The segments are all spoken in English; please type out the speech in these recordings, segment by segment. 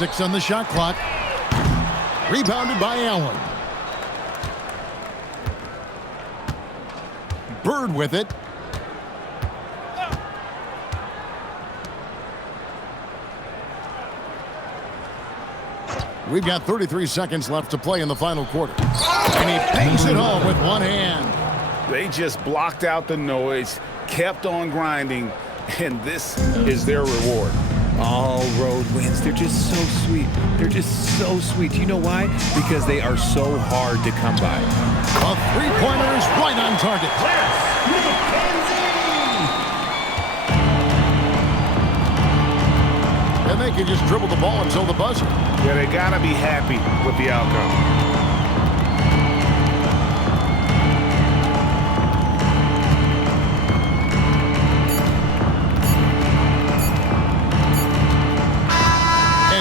6 on the shot clock. Rebounded by Allen. Bird with it. We've got 33 seconds left to play in the final quarter. And he bangs it home with one hand. They just blocked out the noise, kept on grinding, and this is their reward. All road wins. They're just so sweet. They're just so sweet. You know why? Because they are so hard to come by. A three-pointer is right on target. And they can just dribble the ball until the buzzer. Yeah, they got to be happy with the outcome.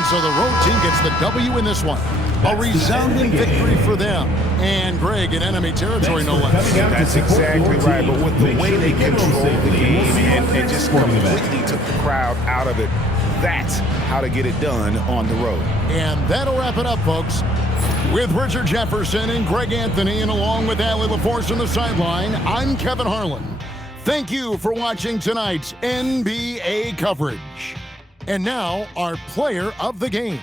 So the road team gets the W in this one. A resounding victory for them. And Greg in enemy territory, no less. That's exactly right. But with the way they controlled the game and just completely took the crowd out of it, that's how to get it done on the road. And that'll wrap it up, folks. With Richard Jefferson and Greg Anthony, and along with Allie LaForce on the sideline, I'm Kevin Harlan. Thank you for watching tonight's NBA coverage. And now, our player of the game.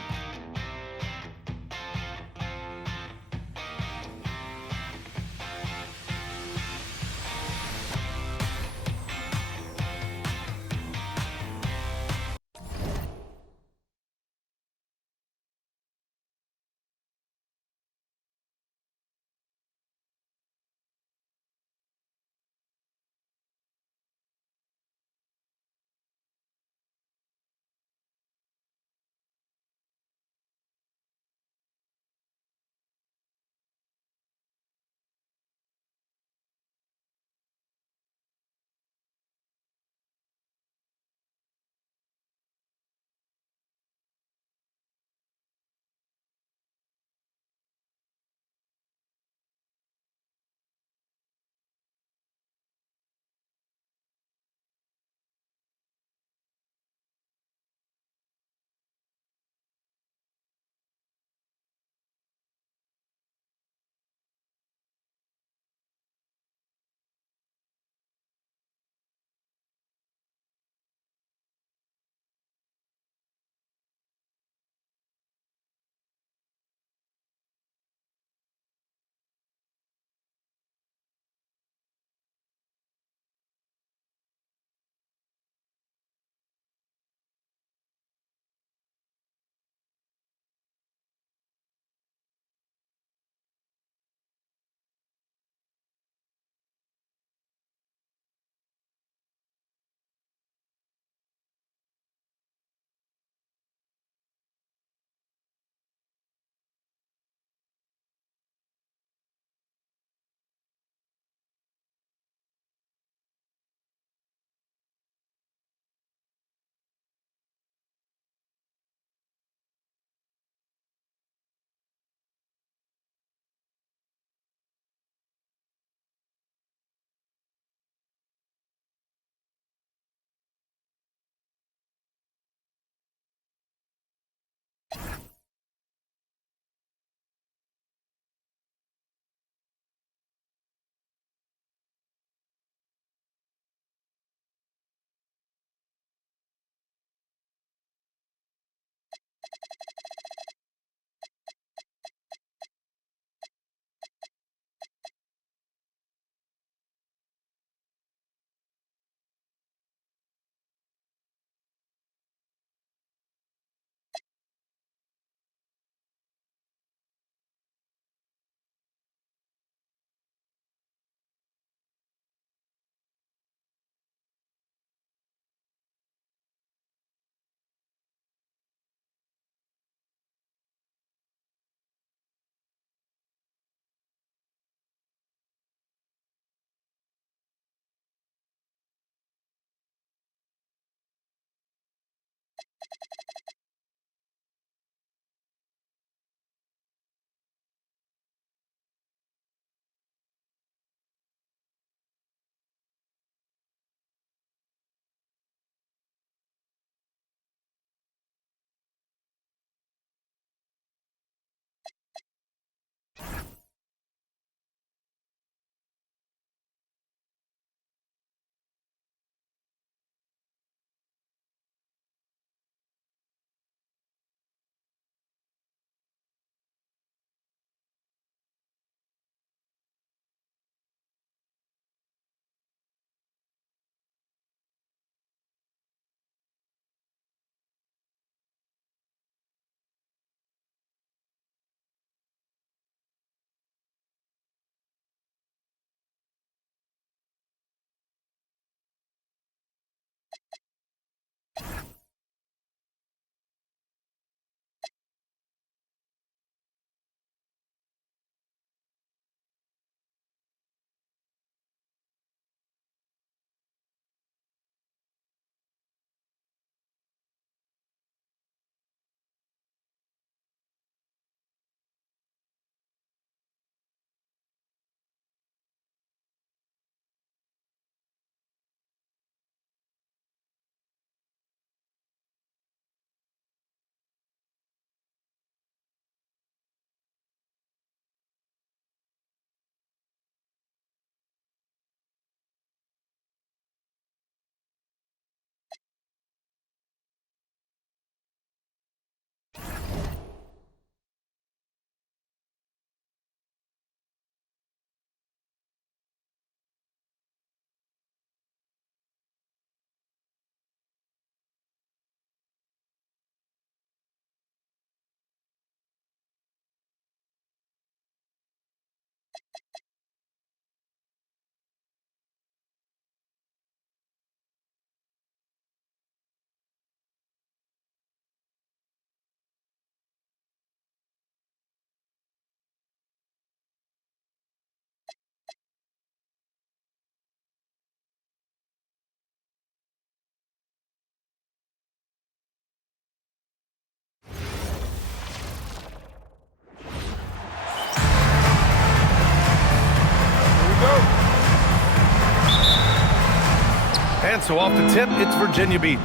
And so off the tip, it's Virginia Beach.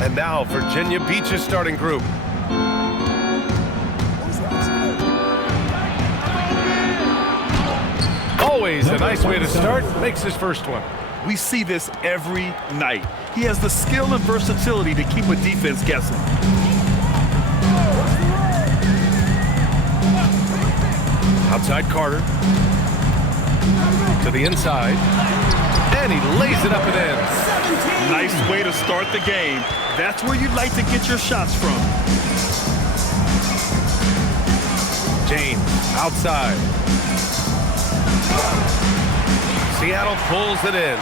And now Virginia Beach's starting group. Always a nice way to start, makes his first one. We see this every night. He has the skill and versatility to keep a defense guessing. Outside Carter. To the inside. And he lays it up and in. Nice way to start the game. That's where you'd like to get your shots from. James, outside. Seattle pulls it in.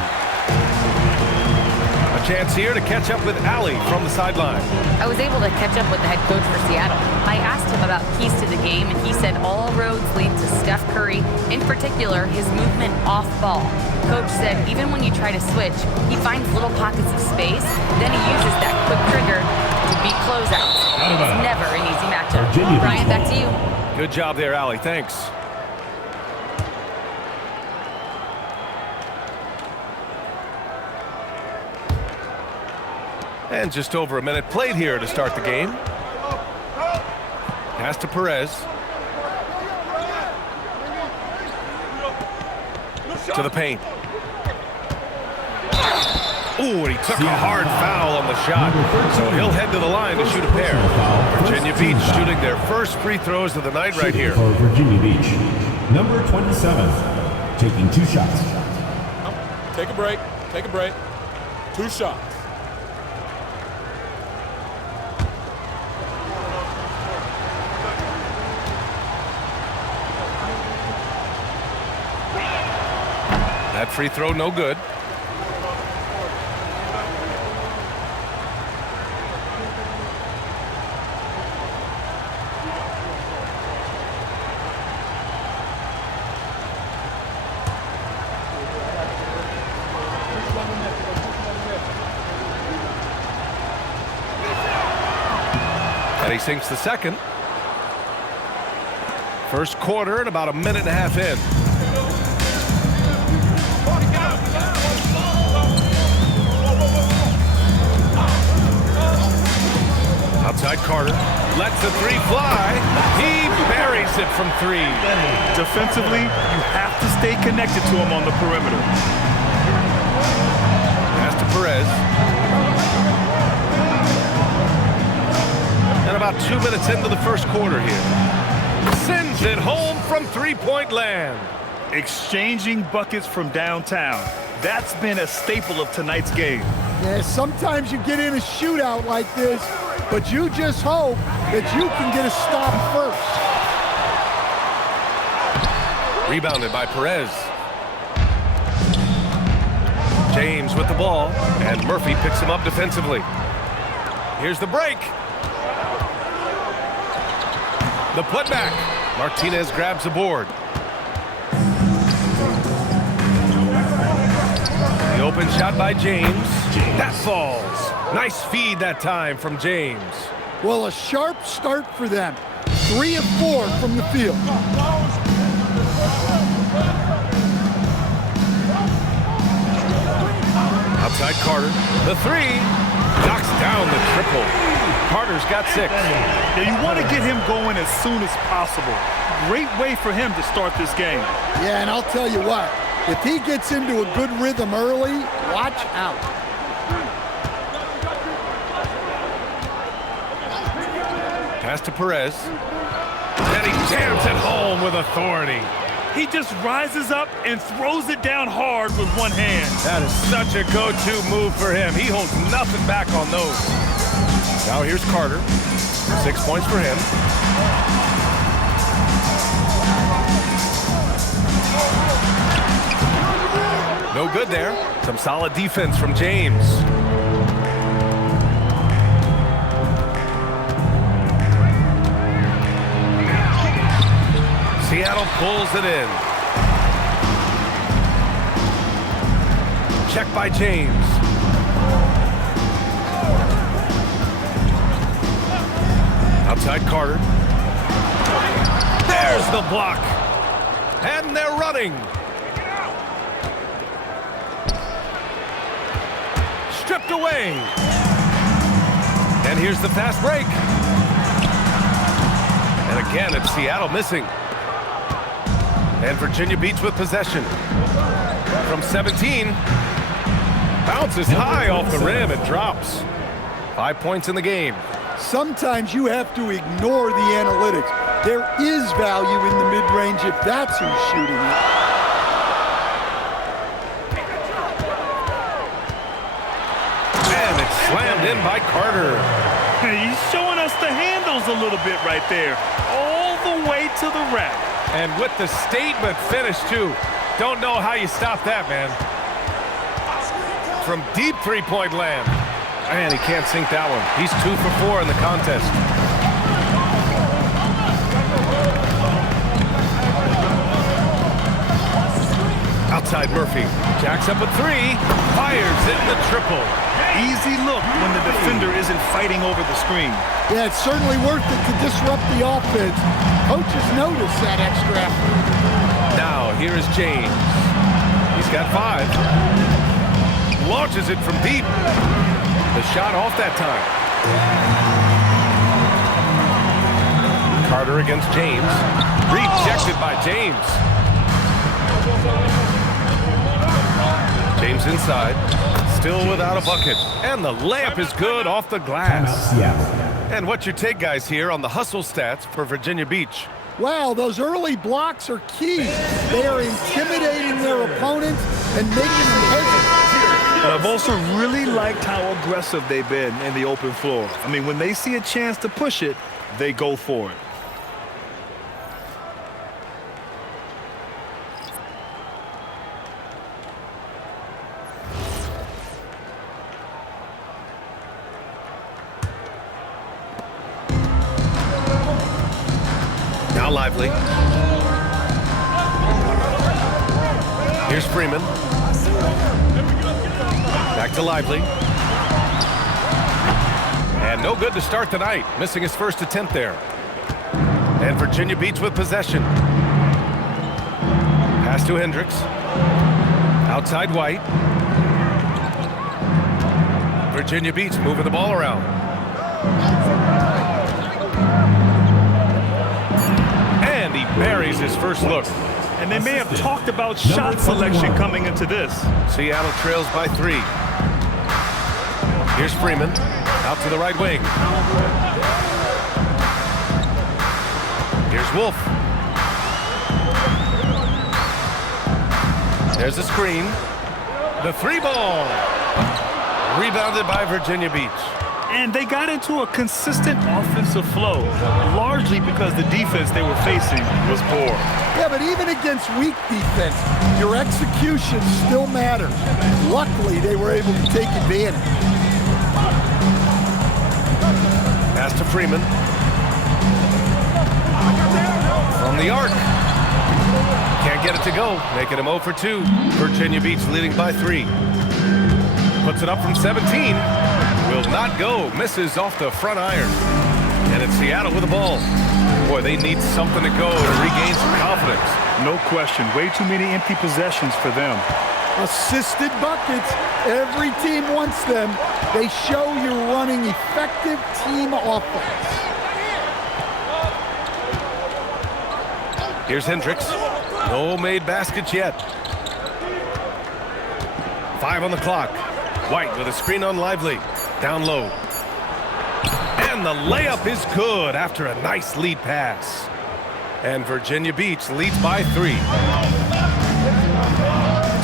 A chance here to catch up with Allie from the sideline. I was able to catch up with the head coach for Seattle. I asked him about keys to the game, and he said all roads lead to Steph Curry, in particular, his movement off ball. Coach said even when you try to switch, he finds little pockets of space, then he uses that quick trigger to beat closeouts. It's never an easy matchup. Brian, back to you. Good job there, Allie. Thanks. And just over a minute played here to start the game. Pass to Perez. To the paint. Ooh, and he took a hard foul on the shot. So he'll head to the line to shoot a pair. Virginia Beach shooting their first free throws of the night right here. For Virginia Beach, number 27, taking 2 shots. Take a break. Take a break. 2 shots. That free throw no good. And he sinks the second. First quarter and about a minute and a half in. Outside Carter, lets the 3 fly. He buries it from 3. Defensively, you have to stay connected to him on the perimeter. Pass to Perez. And about about 2 minutes into the first quarter here. Sends it home from three-point land. Exchanging buckets from downtown. That's been a staple of tonight's game. Yeah, sometimes you get in a shootout like this, but you just hope that you can get a stop first. Rebounded by Perez. James with the ball, and Murphy picks him up defensively. Here's the break. The putback. Martinez grabs the board. The open shot by James. That falls. Nice feed that time from James. Well, a sharp start for them. 3 of 4 from the field. Outside Carter. The three. Knocks down the triple. Carter's got 6. Now you want to get him going as soon as possible. Great way for him to start this game. Yeah, and I'll tell you what. If he gets into a good rhythm early, watch out. Pass to Perez. And he jams it home with authority. He just rises up and throws it down hard with one hand. That is such a go-to move for him. He holds nothing back on those. Now here's Carter. 6 points for him. No good there. Some solid defense from James. Seattle pulls it in. Check by James. Outside Carter. There's the block. And they're running. Stripped away. And here's the fast break. And again, it's Seattle missing. And Virginia Beach with possession. From 17. Bounces high off the rim and drops. 5 points in the game. Sometimes you have to ignore the analytics. There is value in the mid-range if that's who's shooting it. And it's slammed in by Carter. He's showing us the handles a little bit right there. All the way to the rack. And with the statement finish, too. Don't know how you stop that, man. From deep three-point land. And he can't sink that one. He's 2 for 4 in the contest. Outside Murphy. Jacks up a 3. Fires in the triple. Easy look when the defender isn't fighting over the screen. Yeah, it's certainly worth it to disrupt the offense. Coaches notice that extra effort. Now, here is James. He's got 5. Launches it from deep. The shot off that time. Carter against James. Rejected by James. James inside. Still without a bucket. And the layup is good off the glass. And what's your take, guys, here on the hustle stats for Virginia Beach? Wow, those early blocks are key. They are intimidating their opponents and making them hesitate. But I've also really liked how aggressive they've been in the open floor. I mean, when they see a chance to push it, they go for it. Now Lively. Here's Freeman. Back to Lively. And no good to start the night. Missing his first attempt there. And Virginia Beach with possession. Pass to Hendricks. Outside White. Virginia Beach moving the ball around. And he buries his first look. And they may have talked about shot selection coming into this. Seattle trails by 3. Here's Freeman. Out to the right wing. Here's Wolf. There's a screen. The 3-ball. Rebounded by Virginia Beach. And they got into a consistent offensive flow, largely because the defense they were facing was poor. Yeah, but even against weak defense, your execution still matters. Luckily, they were able to take advantage. Pass to Freeman. From the arc. Can't get it to go. Making him 0 for 2. Virginia Beach leading by 3. Puts it up from 17. Will not go. Misses off the front iron. And it's Seattle with the ball. Boy, they need something to go to regain some confidence. No question. Way too many empty possessions for them. Assisted buckets. Every team wants them. They show you're running effective team offense. Here's Hendricks. No made baskets yet. 5 on the clock. White with a screen on Lively. Down low. And the layup is good after a nice lead pass. And Virginia Beach leads by 3.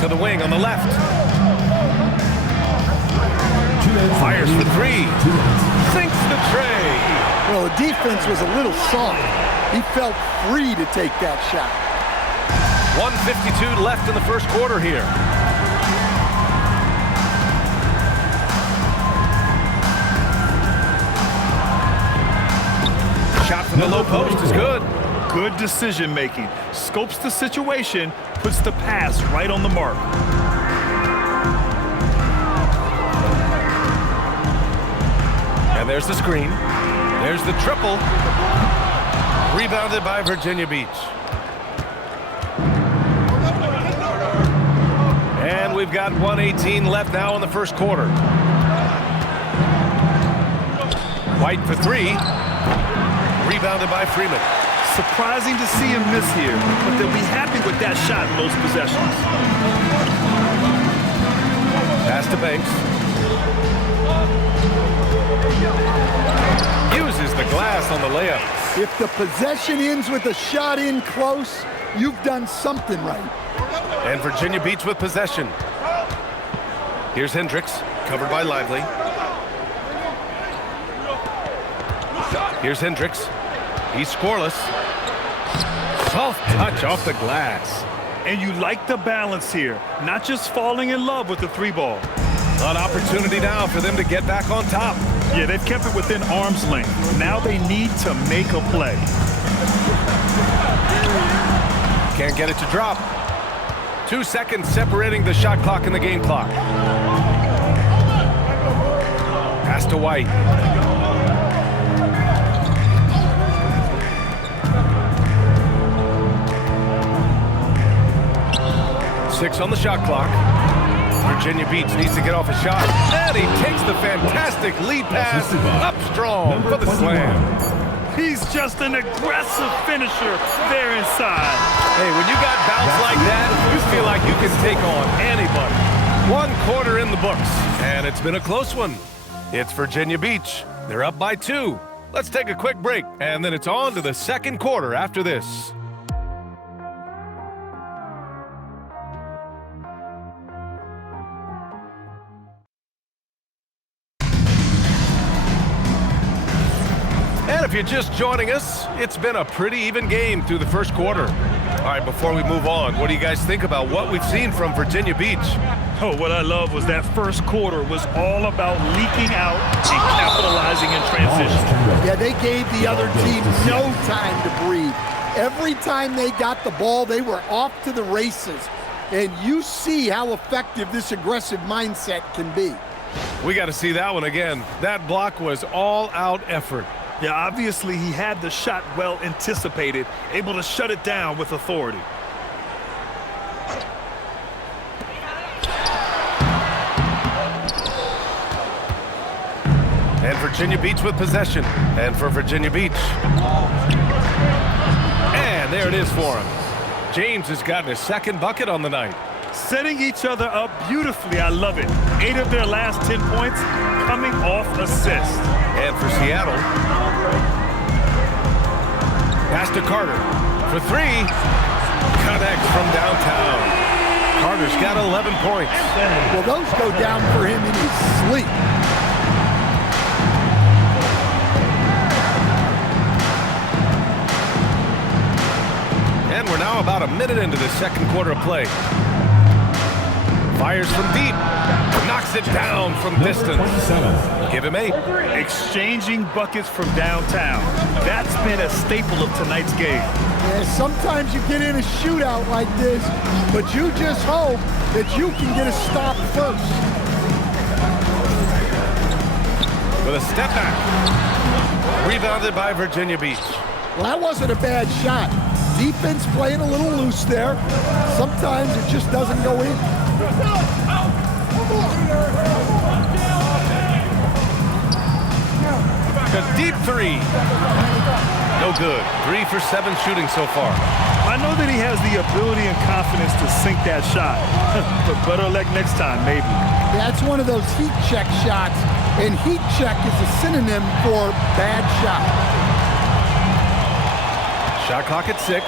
To the wing on the left. Fires for 3. Sinks the tray. Well, the defense was a little soft. He felt free to take that shot. 1:52 left in the first quarter here. Shot from the low post is good. Good decision making. Scopes the situation, puts the pass right on the mark. And there's the screen. There's the triple. Rebounded by Virginia Beach. And we've got 1:18 left now in the first quarter. White for 3. Rebounded by Freeman. Surprising to see him miss here, but they'll be happy with that shot in those possessions. Pass to Banks. Uses the glass on the layup. If the possession ends with a shot in close, you've done something right. And Virginia Beach with possession. Here's Hendricks, covered by Lively. Here's Hendricks. He's scoreless. Soft touch off the glass. And you like the balance here, not just falling in love with the 3-ball. An opportunity now for them to get back on top. Yeah, they've kept it within arm's length. Now they need to make a play. Can't get it to drop. 2 seconds separating the shot clock and the game clock. Pass to White. Six on the shot clock. Virginia Beach needs to get off a shot. And he takes the fantastic lead pass up strong for the slam. He's just an aggressive finisher there inside. Hey, when you got bounce like that, you feel like you can take on anybody. 1 quarter in the books, and it's been a close one. It's Virginia Beach. They're up by 2. Let's take a quick break, and then it's on to the second quarter after this. And if you're just joining us, it's been a pretty even game through the first quarter. All right, before we move on, what do you guys think about what we've seen from Virginia Beach? Oh, what I love was that first quarter was all about leaking out and capitalizing in transition. Yeah, they gave the other team no time to breathe. Every time they got the ball, they were off to the races. And you see how effective this aggressive mindset can be. We got to see that one again. That block was all-out effort. Yeah, obviously he had the shot well anticipated, able to shut it down with authority. And Virginia Beach with possession. And for Virginia Beach. And there it is for him. James has gotten his second bucket on the night. Setting each other up beautifully. I love it. 8 of their last 10 points coming off assists. And for Seattle, Pass to Carter for three. Connects from downtown. Carter's got 11 points. Well, those go down for him in his sleep. And we're now about a minute into the second quarter of play. Fires from deep. Knocks it down from distance. 27. Give him 8. Exchanging buckets from downtown. That's been a staple of tonight's game. Yeah, sometimes you get in a shootout like this, but you just hope that you can get a stop first. With a step back. Rebounded by Virginia Beach. Well, that wasn't a bad shot. Defense playing a little loose there. Sometimes it just doesn't go in. A deep three. No good. 3 for 7 shooting so far. I know that he has the ability and confidence to sink that shot. But better luck next time, maybe. That's one of those heat check shots, and heat check is a synonym for bad shot. Shot clock at 6.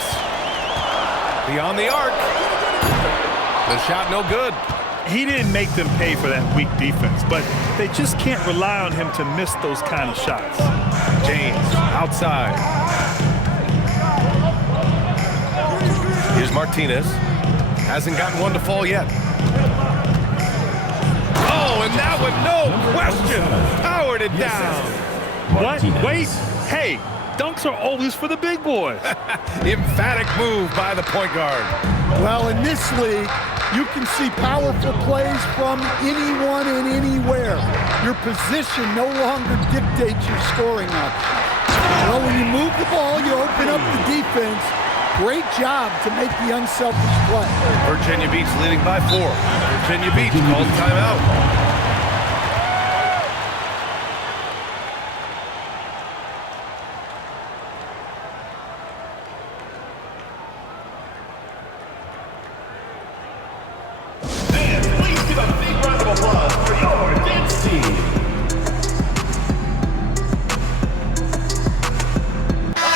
Beyond the arc. The shot no good. He didn't make them pay for that weak defense, but they just can't rely on him to miss those kind of shots. James outside. Here's Martinez. Hasn't gotten one to fall yet. Oh, and that one, no question, powered it down. What? Wait. Hey, dunks are always for the big boys. Emphatic move by the point guard. Well, in this league, you can see powerful plays from anyone and anywhere. Your position no longer dictates your scoring options. Well, when you move the ball, you open up the defense. Great job to make the unselfish play. Virginia Beach leading by 4. Virginia Beach calls timeout.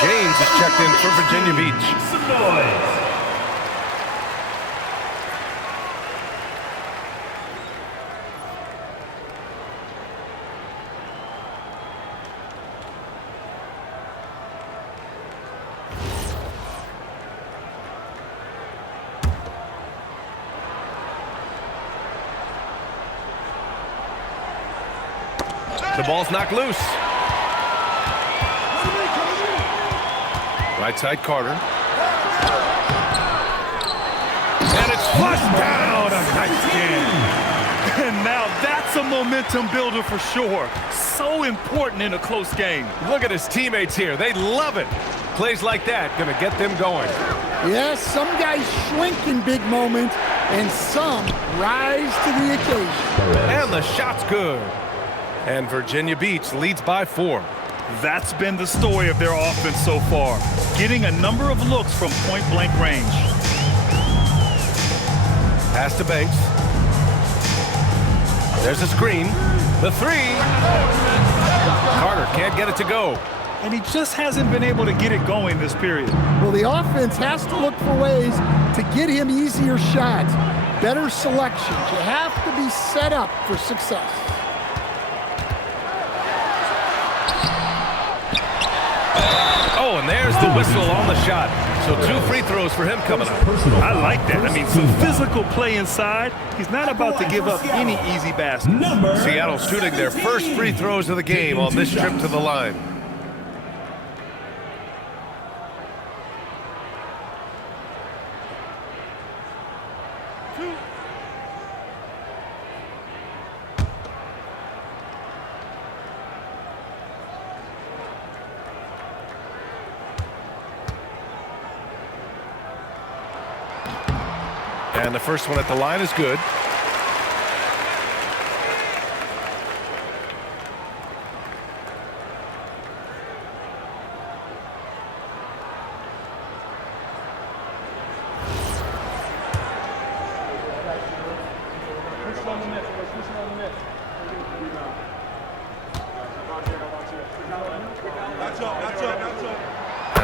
James is checked in for Virginia Beach. The ball's knocked loose. Right side Carter. And it's flushed down. A nice game. And now that's a momentum builder for sure. So important in a close game. Look at his teammates here. They love it. Plays like that gonna get them going. Yes, some guys shrink in big moments, and some rise to the occasion. And the shot's good. And Virginia Beach leads by 4. That's been the story of their offense so far. Getting a number of looks from point-blank range. Pass to Banks. There's a screen. The 3. Carter can't get it to go. And he just hasn't been able to get it going this period. Well, the offense has to look for ways to get him easier shots, better selections. You have to be set up for success. Oh, and there's the whistle on the shot. So 2 free throws for him coming up. I like that. I mean, some physical play inside. He's not about to give up any easy baskets. Seattle shooting their first free throws of the game on this trip to the line. And the first one at the line is good.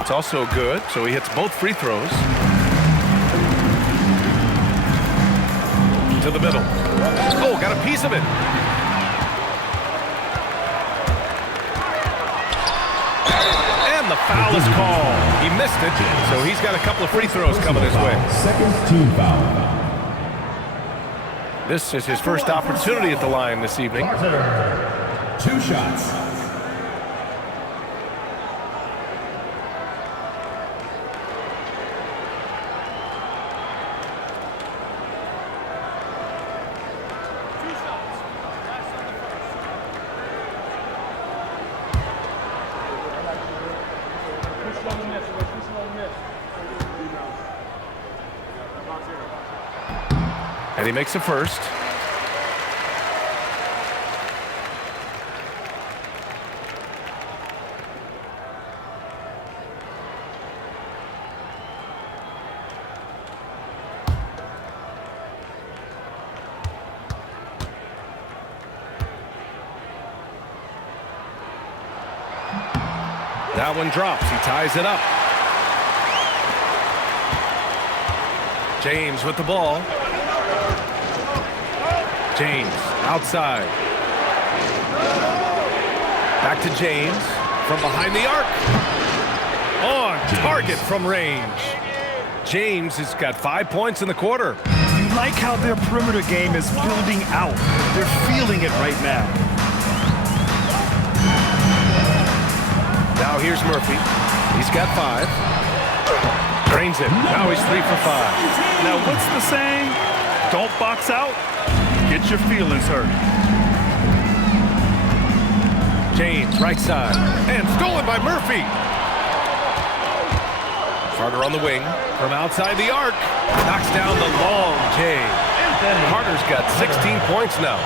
That's also good, so he hits both free throws. To the middle. Oh, got a piece of it. And the foul is called. He missed it, so he's got a couple of free throws coming his way. Second team foul. This is his first opportunity at the line this evening. 2 shots. And he makes a first. That one drops. He ties it up. James with the ball. James outside. Back to James from behind the arc. On target from range. James has got 5 points in the quarter. You like how their perimeter game is building out. They're feeling it right now. Now here's Murphy. He's got 5. Drains it. Now he's 3 for 5. Now what's the saying? Don't box out. Get your feelings hurt. James, right side. And stolen by Murphy. Carter on the wing. From outside the arc. Knocks down the long J. Carter's got 16 points now.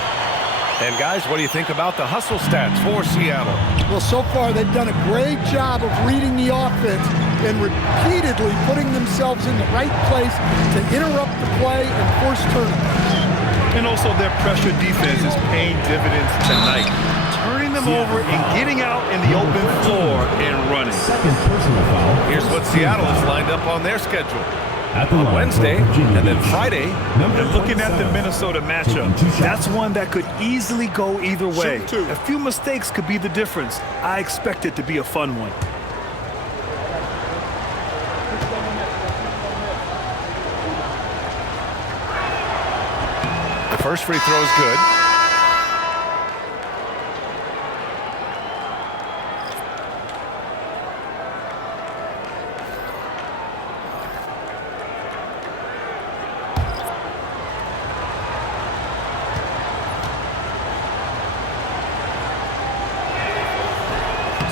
And guys, what do you think about the hustle stats for Seattle? Well, so far they've done a great job of reading the offense and repeatedly putting themselves in the right place to interrupt the play and force turnovers. And also their pressure defense is paying dividends tonight. Turning them over and getting out in the open floor and running. Second personal foul. Here's what Seattle has lined up on their schedule. At the On line Wednesday, for Virginia and then Beach. Friday. And looking at the Minnesota matchup, Taking 2 shots. that's one that could easily go either way. Shoot 2. A few mistakes could be the difference. I expect it to be a fun one. The first free throw is good.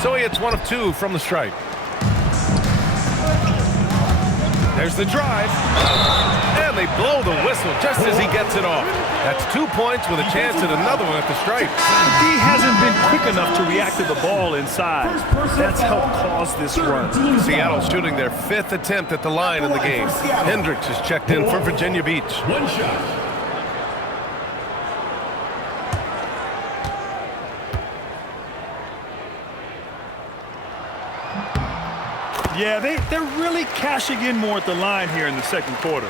So he hits 1 of 2 from the stripe. There's the drive. And they blow the whistle just as he gets it off. That's 2 points with a chance at another one at the stripe. He hasn't been quick enough to react to the ball inside. That's helped cause this run. Seattle shooting their 5th attempt at the line in the game. Hendricks is checked in for Virginia Beach. 1 shot. Yeah, they're really cashing in more at the line here in the second quarter.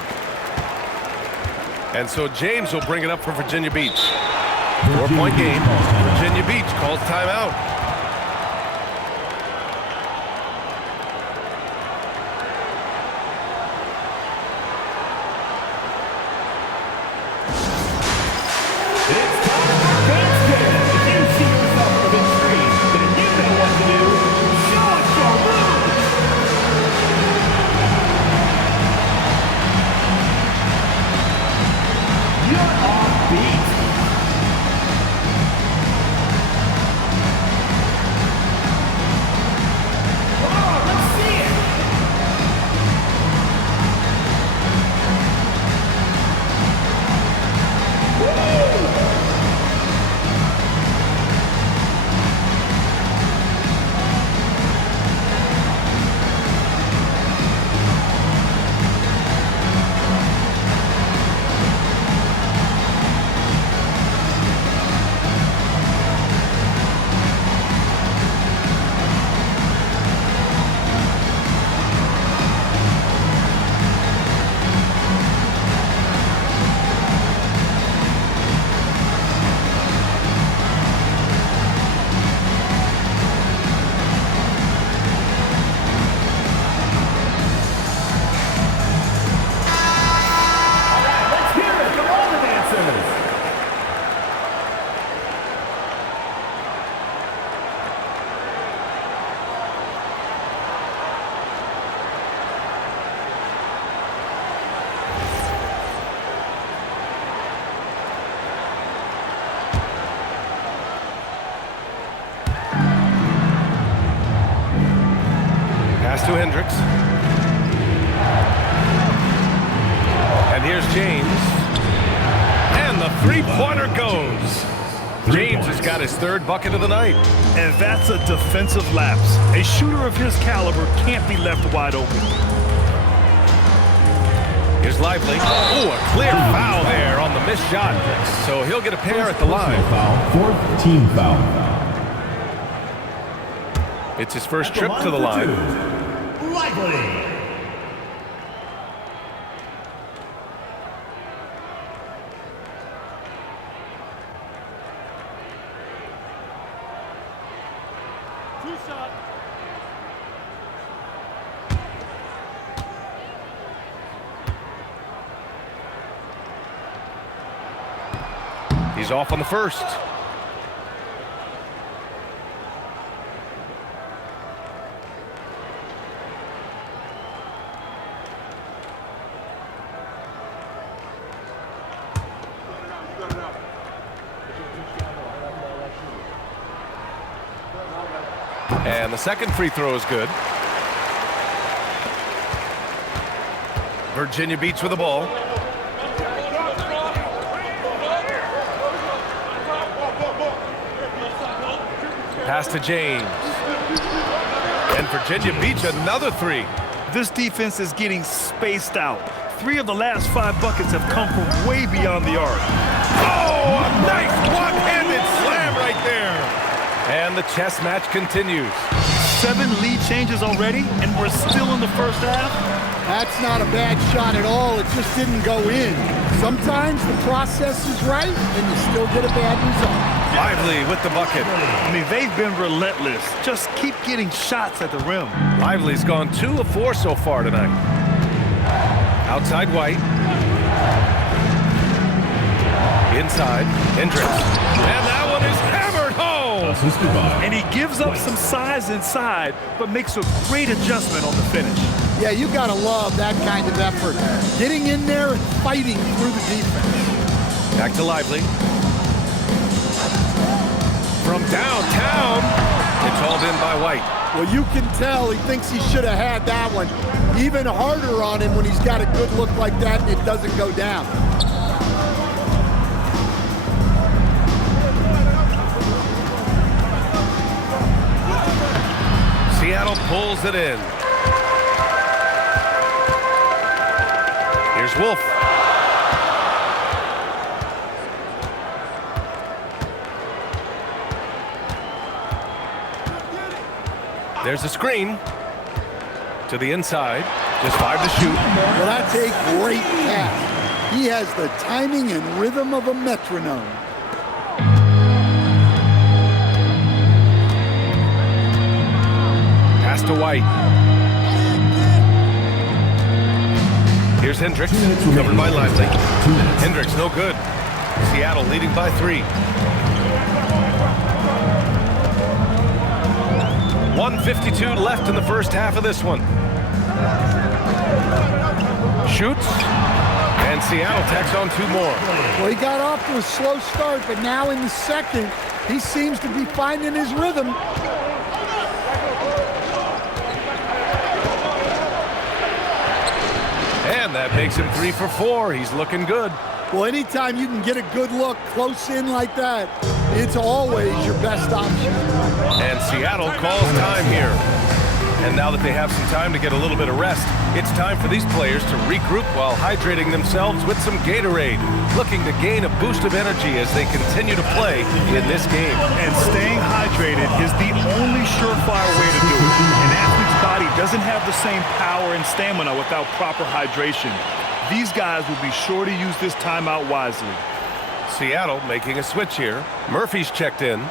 And so James will bring it up for Virginia Beach. 4-point game. Virginia Beach calls timeout. Pass to Hendricks. And here's James. And the three-pointer goes. James has got his third bucket of the night. And that's a defensive lapse. A shooter of his caliber can't be left wide open. Here's Lively. Oh, a clear foul there on the missed shot. So he'll get a pair at the line. Foul, fourth team foul. It's his first trip to the line. Lively. He's off on the first. And the second free throw is good. Virginia Beach with the ball. Pass to James. And Virginia Beach another three. This defense is getting spaced out. 3 of the last 5 buckets have come from way beyond the arc. Oh, a nice one-handed slam right there. And the chess match continues. 7 lead changes already, and we're still in the first half. That's not a bad shot at all. It just didn't go in. Sometimes the process is right, and you still get a bad result. Lively with the bucket. I mean, they've been relentless. Just keep getting shots at the rim. Lively's gone 2 of 4 so far tonight. Outside White. Inside, Hendricks. And that one is hammered home. Assisted by. And he gives up some size inside, but makes a great adjustment on the finish. Yeah, you gotta love that kind of effort. Getting in there and fighting through the defense. Back to Lively. From downtown, it's hauled in by White. Well, you can tell he thinks he should have had that one. Even harder on him when he's got a good look like that and it doesn't go down. Seattle pulls it in. Here's Wolf. There's a screen to the inside. Just 5 to shoot. Well, that's a great pass. He has the timing and rhythm of a metronome. Pass to White. Here's Hendricks, covered by Lively. Hendricks, no good. Seattle leading by 3. 1:52 left in the first half of this one. Shoots, and Seattle tacks on 2 more. Well, he got off to a slow start, but now in the second, he seems to be finding his rhythm. And that makes him 3 for 4. He's looking good. Well, anytime you can get a good look close in like that, it's always your best option. And Seattle calls time here. And now that they have some time to get a little bit of rest, it's time for these players to regroup while hydrating themselves with some Gatorade, looking to gain a boost of energy as they continue to play in this game. And staying hydrated is the only surefire way to do it. An athlete's body doesn't have the same power and stamina without proper hydration. These guys will be sure to use this timeout wisely. Seattle making a switch here. Murphy's checked in.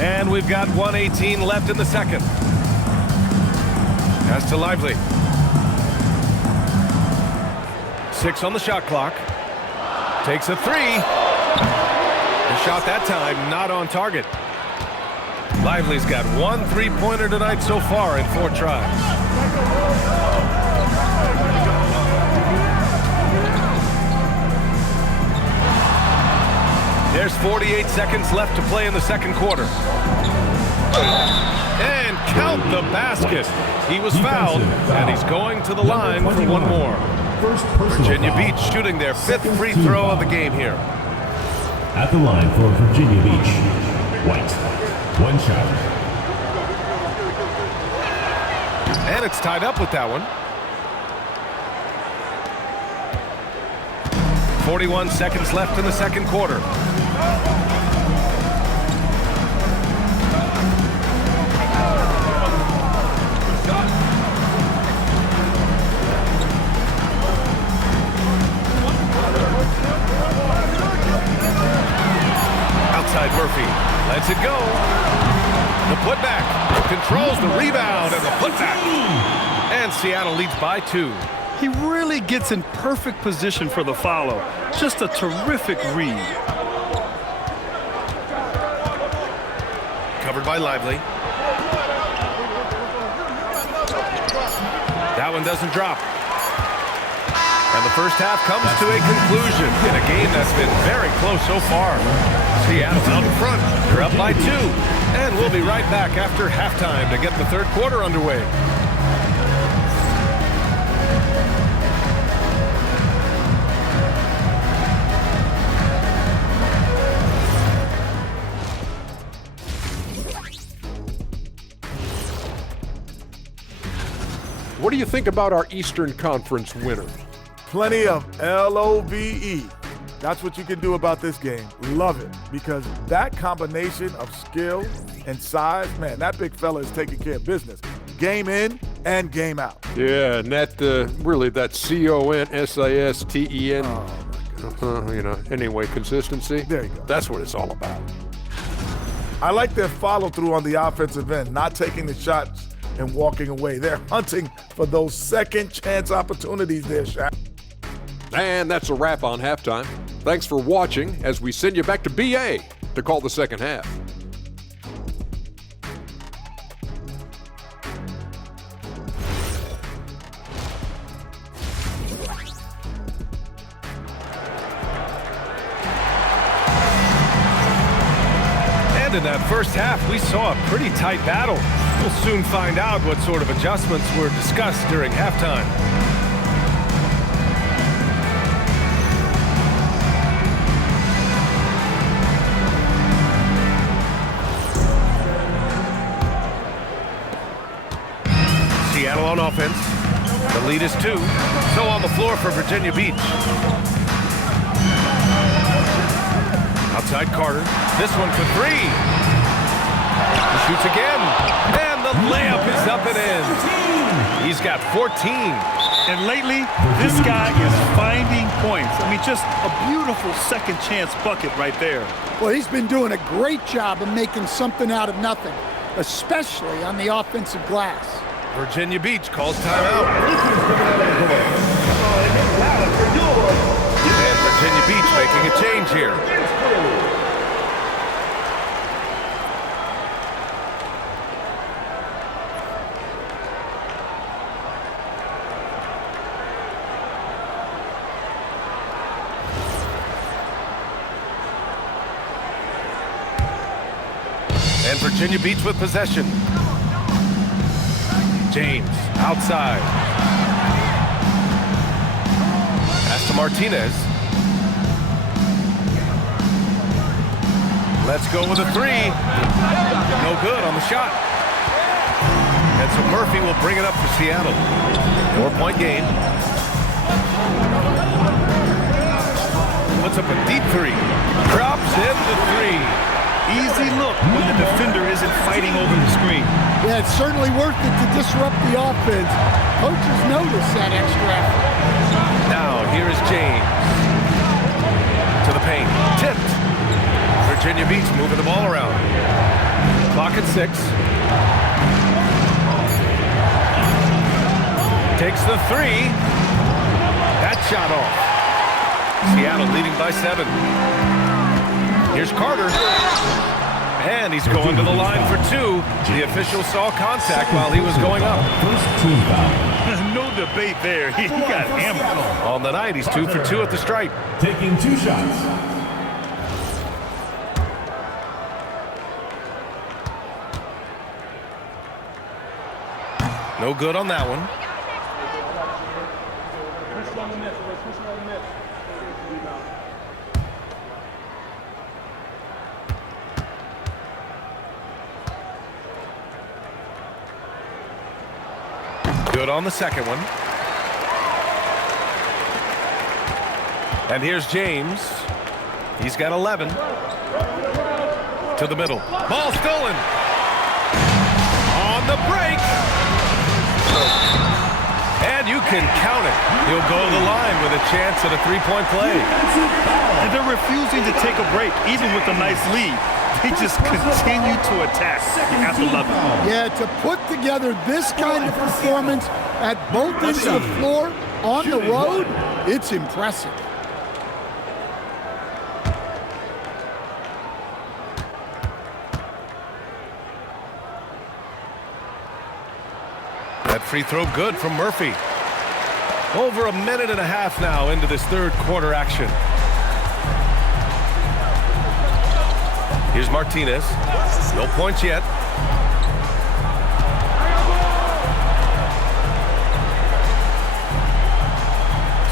And we've got 1:18 left in the second. Pass to Lively. 6 on the shot clock. Takes a 3. The shot that time not on target. Lively's got 1 3-pointer tonight so far in 4 tries. There's 48 seconds left to play in the second quarter. And count the basket. He was fouled, and he's going to the line for one more. Virginia Beach shooting their 5th free throw of the game here. At the line for Virginia Beach, White. 1 shot. And it's tied up with that one. 41 seconds left in the second quarter. Outside Murphy lets it go. The putback controls the rebound and the putback. And Seattle leads by 2. He really gets in perfect position for the follow. Just a terrific read. Covered by Lively. That one doesn't drop. And the first half comes to a conclusion in a game that's been very close so far. Seattle out in front. They're up by 2. And we'll be right back after halftime to get the third quarter underway. What do you think about our Eastern Conference winner? Plenty of LOVE. That's what you can do about this game. Love it, because that combination of skill and size, man, that big fella is taking care of business. Game in and game out. Yeah, and that really that CONSISTEN. Anyway, consistency. There you go. That's what it's all about. I like their follow-through on the offensive end, not taking the shots and walking away. They're hunting for those second chance opportunities there, Shaq. And that's a wrap on halftime. Thanks for watching as we send you back to BA to call the second half. And in that first half, we saw a pretty tight battle. We'll soon find out what sort of adjustments were discussed during halftime. Seattle on offense. The lead is 2. So on the floor for Virginia Beach. Outside Carter. This one for 3. He shoots again. And the layup is up and in. He's got 14. And lately, this guy is finding points. I mean, just a beautiful second chance bucket right there. Well, he's been doing a great job of making something out of nothing, especially on the offensive glass. Virginia Beach calls timeout. And Virginia Beach making a change here. And Virginia Beach with possession. James outside. Pass to Martinez. Let's go with a 3. No good on the shot. And so Murphy will bring it up for Seattle. 4-point game. Puts up a deep 3. Drops in the 3. Easy look when the defender isn't fighting over the screen. Yeah, it's certainly worth it to disrupt the offense. Coaches notice that extra effort. Now, here is James. To the paint. Tipped. Virginia Beach moving the ball around. Clock at 6. Takes the 3. That shot off. Seattle leading by 7. Here's Carter. And he's going to the line for two. The official saw contact while he was going up. First team foul. No debate there. He got hammered. On the night, he's 2 for 2 at the stripe. Taking 2 shots. No good on that one. Good on the second one. And here's James. He's got 11. To the middle. Ball stolen. On the break. And you can count it. He'll go to the line with a chance at a three-point play. And they're refusing to take a break, even with a nice lead. They just continue to attack at the level. Yeah, to put together this kind of performance at both ends of the floor on the road, it's impressive. That free throw good from Murphy. Over a minute and a half now into this third quarter action. Here's Martinez. No points yet.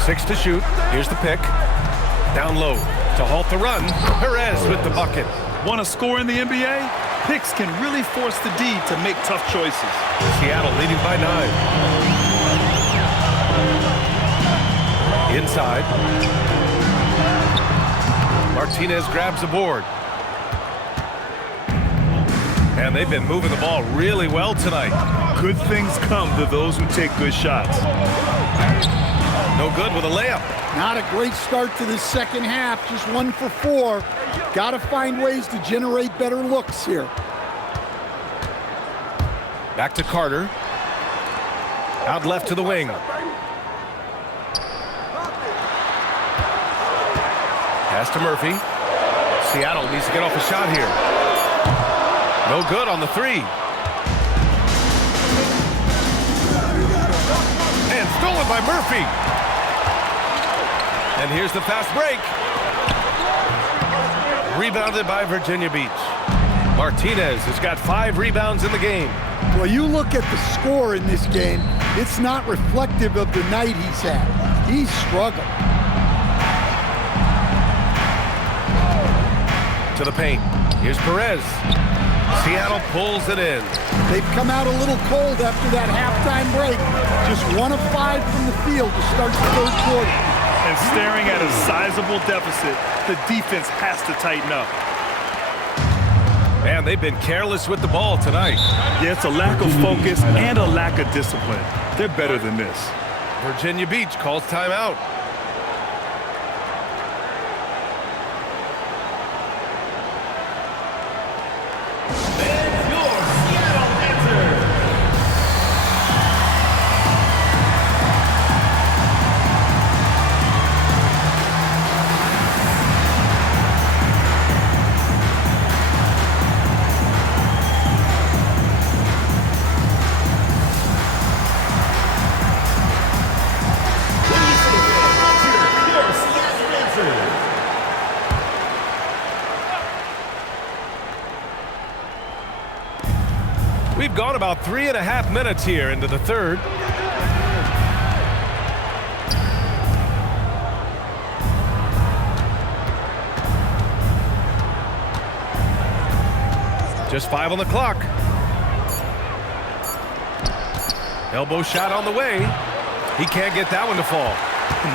Six to shoot. Here's the pick. Down low to halt the run. Perez with the bucket. Want to score in the NBA? Picks can really force the D to make tough choices. Seattle leading by 9. Inside. Martinez grabs the board. And they've been moving the ball really well tonight. Good things come to those who take good shots. No good with a layup. Not a great start to this second half, just 1 for 4. Got to find ways to generate better looks here. Back to Carter. Out left to the wing. Pass to Murphy. Seattle needs to get off a shot here. No good on the three. And stolen by Murphy. And here's the fast break. Rebounded by Virginia Beach. Martinez has got 5 rebounds in the game. Well, you look at the score in this game, it's not reflective of the night he's had. He's struggled. To the paint. Here's Perez. Seattle pulls it in. They've come out a little cold after that halftime break. Just 1 of 5 from the field to start the third quarter. And staring at a sizable deficit, the defense has to tighten up. Man, they've been careless with the ball tonight. Yeah, it's a lack of focus and a lack of discipline. They're better than this. Virginia Beach calls timeout. We've gone about 3.5 minutes here into the third. Just 5 on the clock. Elbow shot on the way. He can't get that one to fall.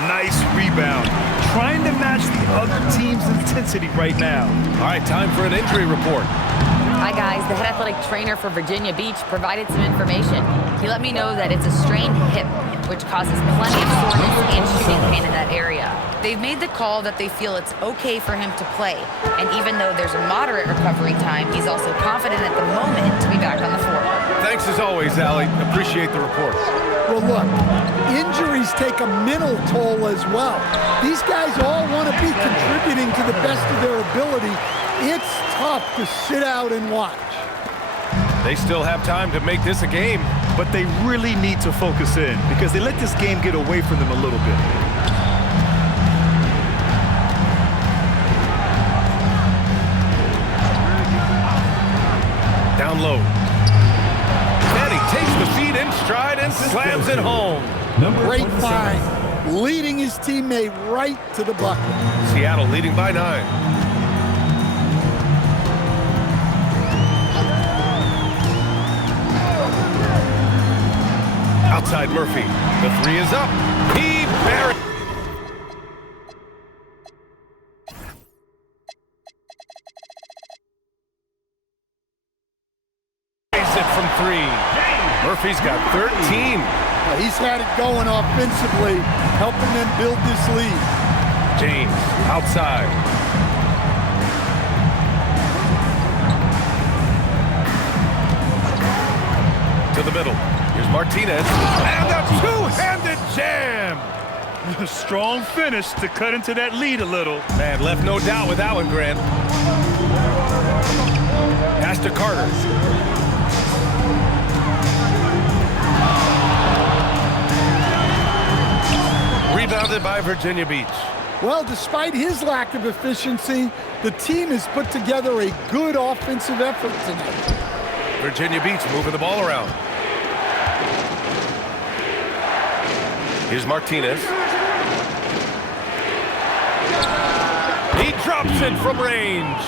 Nice rebound. Trying to match the other team's intensity right now. All right, time for an injury report. Hi, guys. The head athletic trainer for Virginia Beach provided some information. He let me know that it's a strained hip, which causes plenty of soreness and shooting pain in that area. They've made the call that they feel it's okay for him to play. And even though there's a moderate recovery time, he's also confident at the moment to be back on the floor. Thanks as always, Allie. Appreciate the report. Well, look, injuries take a mental toll as well. These guys all want to be contributing to the best of their ability. It's tough to sit out and watch. They still have time to make this a game. But they really need to focus in because they let this game get away from them a little bit. Down low. And he takes the feed in stride and slams it home. Great find, leading his teammate right to the bucket. Seattle leading by 9. Outside Murphy. The 3 is up. He buried. It from 3. Murphy's got 13. Now, he's had it going offensively, helping them build this lead. James outside. To the middle. Here's Martinez. And a two-handed jam. A strong finish to cut into that lead a little. Man, left no doubt with that one, Grant. Pass to Carter. Rebounded by Virginia Beach. Well, despite his lack of efficiency, the team has put together a good offensive effort tonight. Virginia Beach moving the ball around. Here's Martinez. He drops it from range.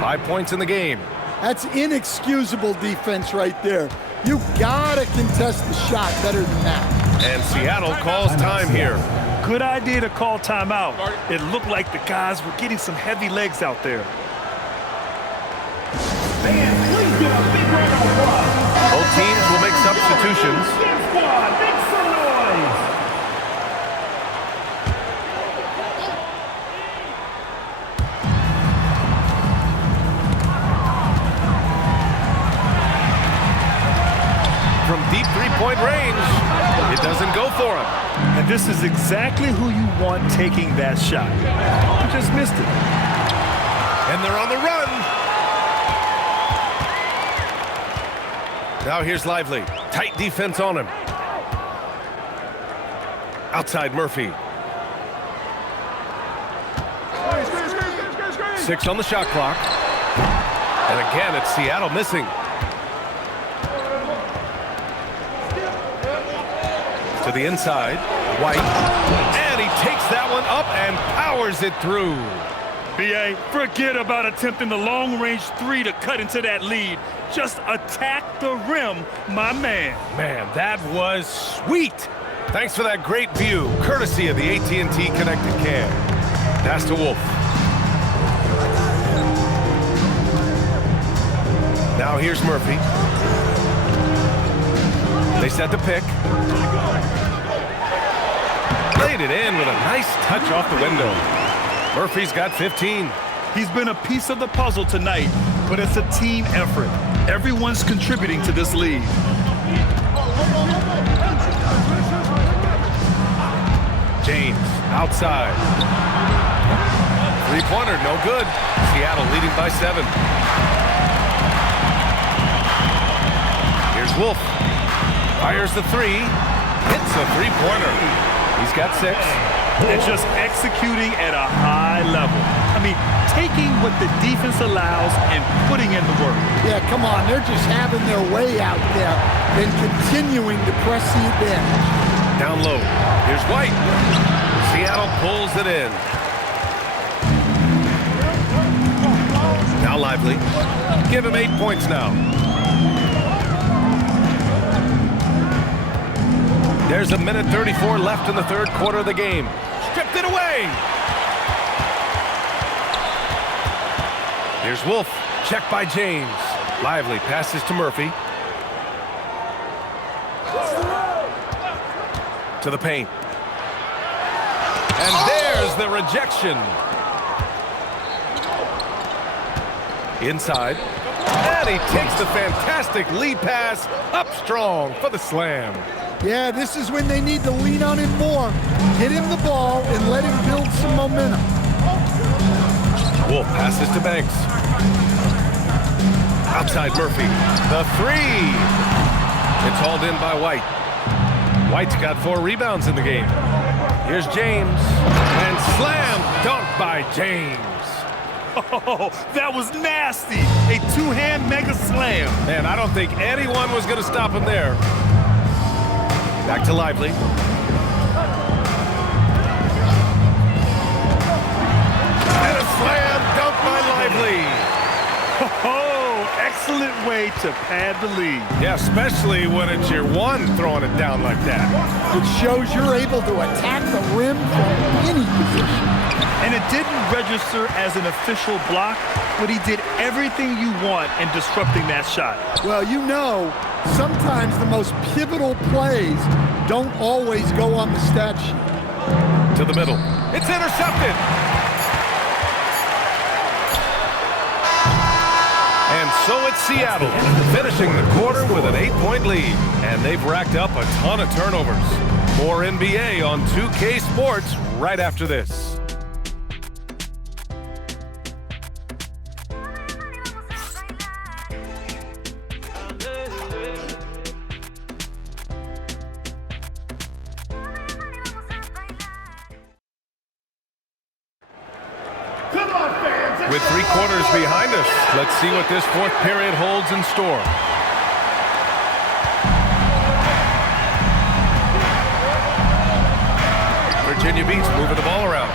5 points in the game. That's inexcusable defense right there. You gotta contest the shot better than that. And Seattle calls time here. Good idea to call timeout. It looked like the guys were getting some heavy legs out there. Both teams will make substitutions. From deep three-point range, it doesn't go for him. And this is exactly who you want taking that shot. You just missed it. And they're on the run. Now here's Lively. Tight defense on him. Outside Murphy. 6 on the shot clock. And again, it's Seattle missing. To the inside, White, and he takes that one up and powers it through. B.A., forget about attempting the long-range 3 to cut into that lead. Just attack the rim, my man. Man, that was sweet. Thanks for that great view, courtesy of the AT&T Connected Cam. Pass to Wolf. Now here's Murphy. They set the pick. Laid it in with a nice touch off the window. Murphy's got 15. He's been a piece of the puzzle tonight, but it's a team effort. Everyone's contributing to this lead. James outside. Three-pointer, no good. Seattle leading by 7. Here's Wolf. Fires the 3. Hits a three-pointer. He's got 6. And just executing at a high level. I mean, taking what the defense allows and putting in the work. Yeah, come on. They're just having their way out there and continuing to press the advantage. Down low. Here's White. Seattle pulls it in. Now Lively. Give him 8 points now. There's a minute 34 left in the third quarter of the game. Stripped it away. Here's Wolf. Checked by James. Lively passes to Murphy. To the paint. And there's the rejection. Inside. And he takes the fantastic lead pass up strong for the slam. Yeah, this is when they need to lean on him more. Get him the ball and let him build some momentum. Wolf passes to Banks. Outside Murphy. The three. It's hauled in by White. White's got 4 rebounds in the game. Here's James. And slam dunk by James. Oh, that was nasty. A two-hand mega slam. Man, I don't think anyone was going to stop him there. Back to Lively. And a slam dunk by Lively. Oh, excellent way to pad the lead. Yeah, especially when it's your one throwing it down like that. It shows you're able to attack the rim from any position. And it didn't register as an official block, but he did everything you want in disrupting that shot. Well, you know, sometimes the most pivotal plays don't always go on the stat sheet. To the middle. It's intercepted. And so it's Seattle, finishing the quarter with an 8-point lead. And they've racked up a ton of turnovers. More NBA on 2K Sports right after this. With 3 quarters behind us, let's see what this 4th period holds in store. Virginia Beach moving the ball around.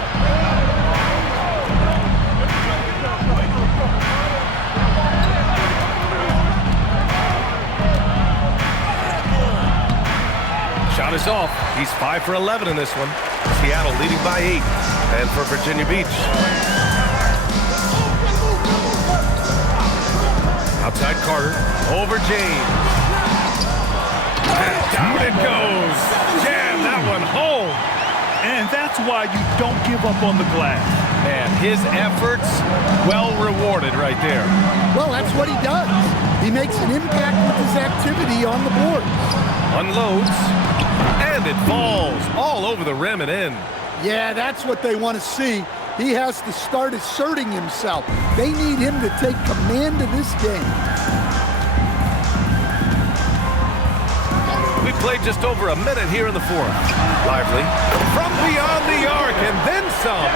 Shot is off. He's 5 for 11 in this one. Seattle leading by 8. And for Virginia Beach. Outside Carter, over James. And down it goes. Jam that one home. And that's why you don't give up on the glass. And his efforts, well rewarded right there. Well, that's what he does. He makes an impact with his activity on the board. Unloads, and it falls all over the rim and in. Yeah, that's what they want to see. He has to start asserting himself. They need him to take command of this game. We played just over a minute here in the 4th. Lively from beyond the arc and then some.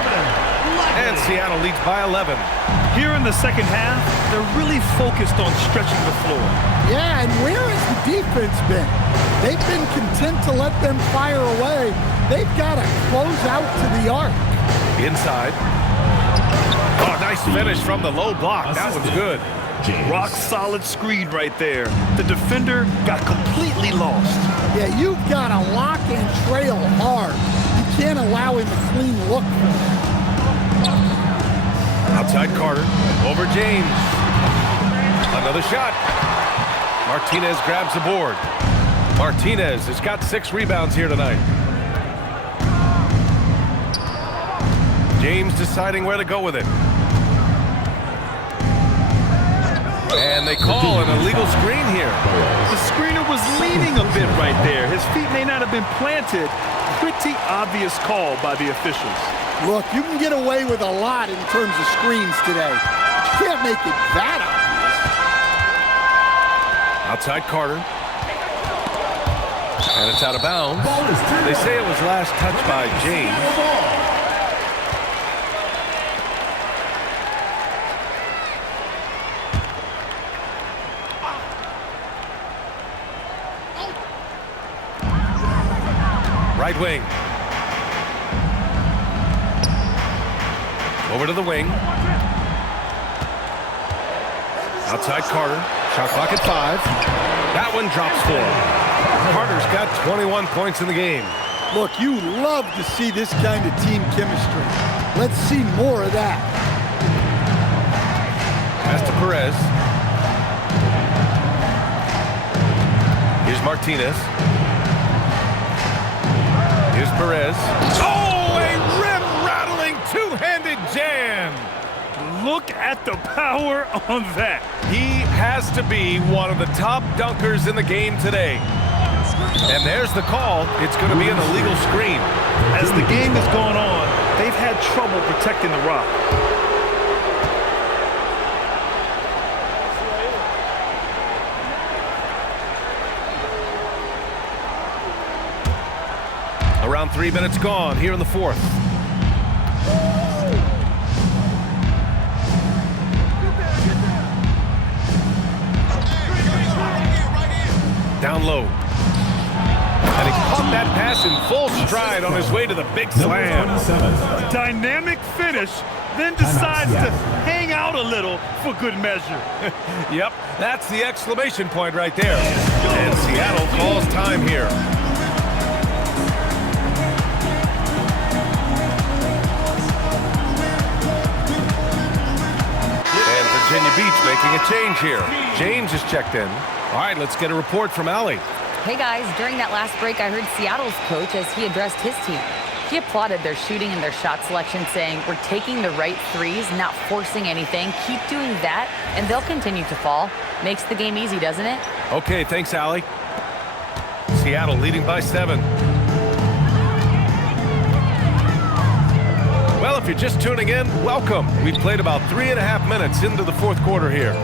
And Seattle leads by 11. Here in the second half, they're really focused on stretching the floor. Yeah, and where has the defense been? They've been content to let them fire away. They've got to close out to the arc. Inside. Oh, nice finish from the low block. That one's good. Rock solid screen right there. The defender got completely lost. Yeah, you've got to lock and trail hard. You can't allow him a clean look. Outside Carter, over James. Another shot. Martinez grabs the board. Martinez has got 6 rebounds here tonight. James deciding where to go with it. And they call an illegal screen here. The screener was leaning a bit right there. His feet may not have been planted. Pretty obvious call by the officials. Look, you can get away with a lot in terms of screens today. You can't make it that obvious. Outside Carter. And it's out of bounds. They say it was last touched by James. Right wing. Over to the wing. Outside Carter. Shot clock at 5. That one drops 4. Carter's got 21 points in the game. Look, you love to see this kind of team chemistry. Let's see more of that. Pass to Perez. Here's Martinez. Here's Perez. Oh, a rim-rattling two-handed jam. Look at the power on that. He has to be one of the top dunkers in the game today. And there's the call. It's going to be an illegal screen. As the game has gone on, they've had trouble protecting the rock. Around 3 minutes gone here in the fourth. Down low. And he caught that pass in full stride on his way to the big slam. A dynamic finish, then decides to hang out a little for good measure. Yep, that's the exclamation point right there. And Seattle calls time here. And Virginia Beach making a change here. James is checked in. All right, let's get a report from Allie. Hey guys, during that last break, I heard Seattle's coach as he addressed his team. He applauded their shooting and their shot selection, saying, "We're taking the right threes, not forcing anything. Keep doing that, and they'll continue to fall." Makes the game easy, doesn't it? Okay, thanks, Allie. Seattle leading by 7. Well, if you're just tuning in, welcome. We've played about 3.5 minutes into the fourth quarter here.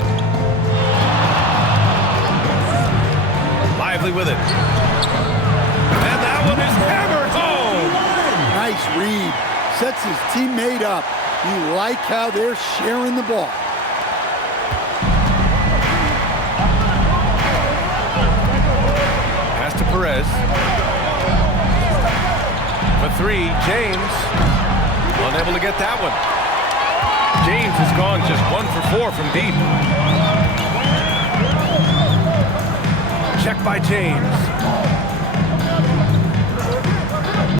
Lively with it. And that one is hammered home. Nice read. Sets his teammate up. You like how they're sharing the ball. Pass to Perez. For 3, James. Unable to get that one. James has gone just 1 for 4 from deep. Check by James.